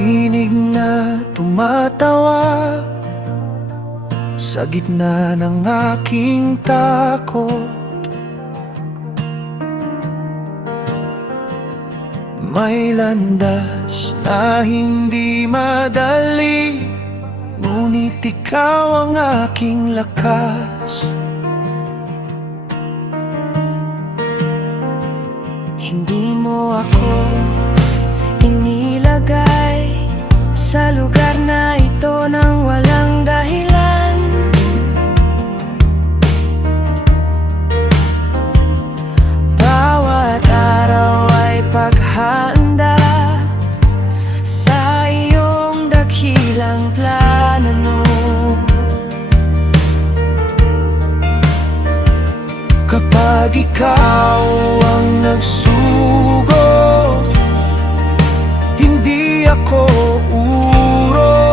tinig na tumatawa sa gitna ng aking takot. May landas na hindi madali, ngunit ikaw ang aking lakas. Hindi mo ako inilagay sa lugar na ito nang walang dahilan. Bawat araw ay paghahanda sa iyong dakilang plano. Kapag ikaw ang nagsugo, hindi ako uro.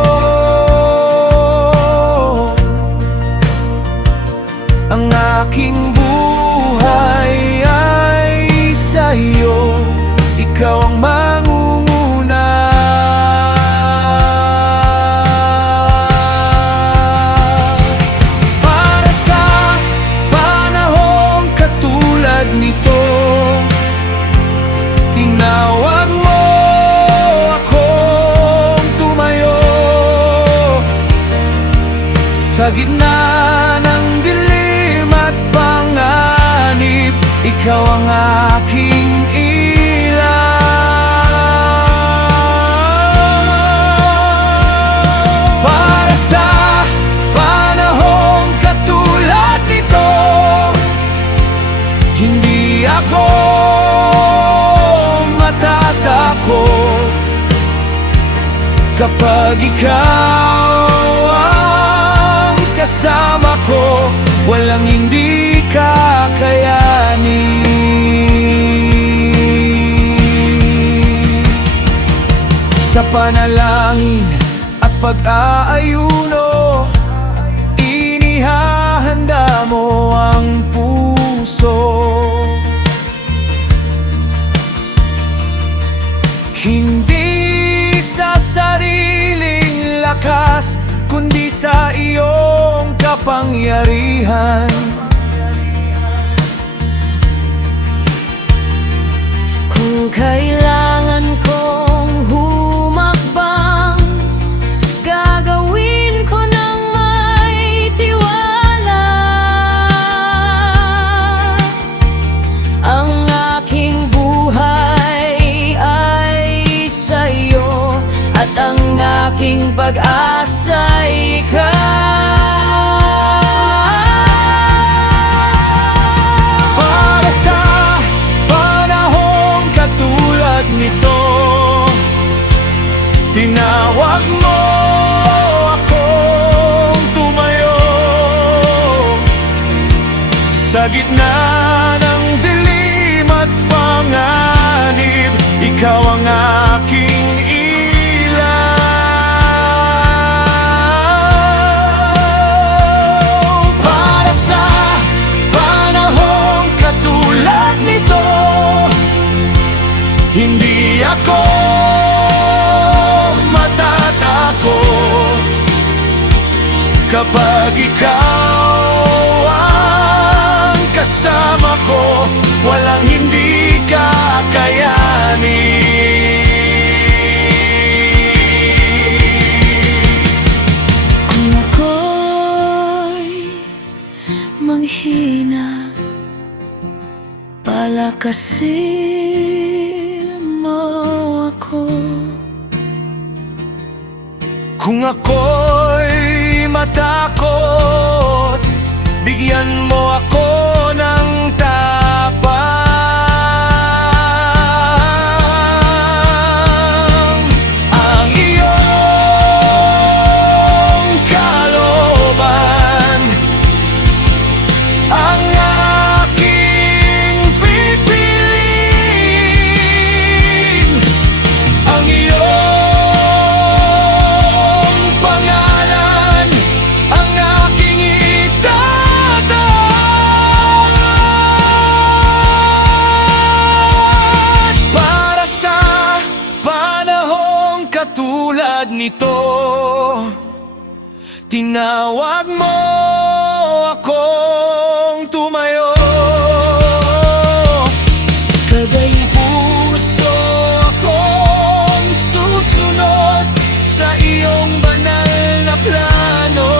Ang aking buhay ay sa'yo, ikaw ang mangunguna. Para sa panahong katulad nito, tinawag mo akong tumayo. Sa gitna ng dilim at panganib, ikaw ang aking ilaw. Para sa panahong katulad nito, hindi ako matatakot. Kapag ikaw ang kasama ko, walang hindi kakayanin. Sa panalangin at pag-aayuno, inihahanda mo ang puso. Hindi sa sariling lakas, kundi sa iyong kapangyarihan. Kung kailangan kong humakbang, gagawin ko ng may tiwala. Ang aking buhay ay sa'yo, at ang aking pag-asa ay ikaw. Para sa panahong katulad nito, tinawag mo akong tumayo. Sa gitna ng dilim at panganib, ikaw ang aking ilaw. Para sa panahong katulad nito, hindi ako matatakot. Kapag ikaw ang kasama ko, walang hindi kakayanin. Kung ako'y manghina, palakasin mo ako. Kung ako'y matakot, bigyan mo ako ng tapang. Ang iyong kalooban ang aking pipiliin. Ang iyong pangalan ang aking itataas. katulad nito. Tinawag mo akong tumayo. Kagay puso akong susunod sa iyong banal na plano.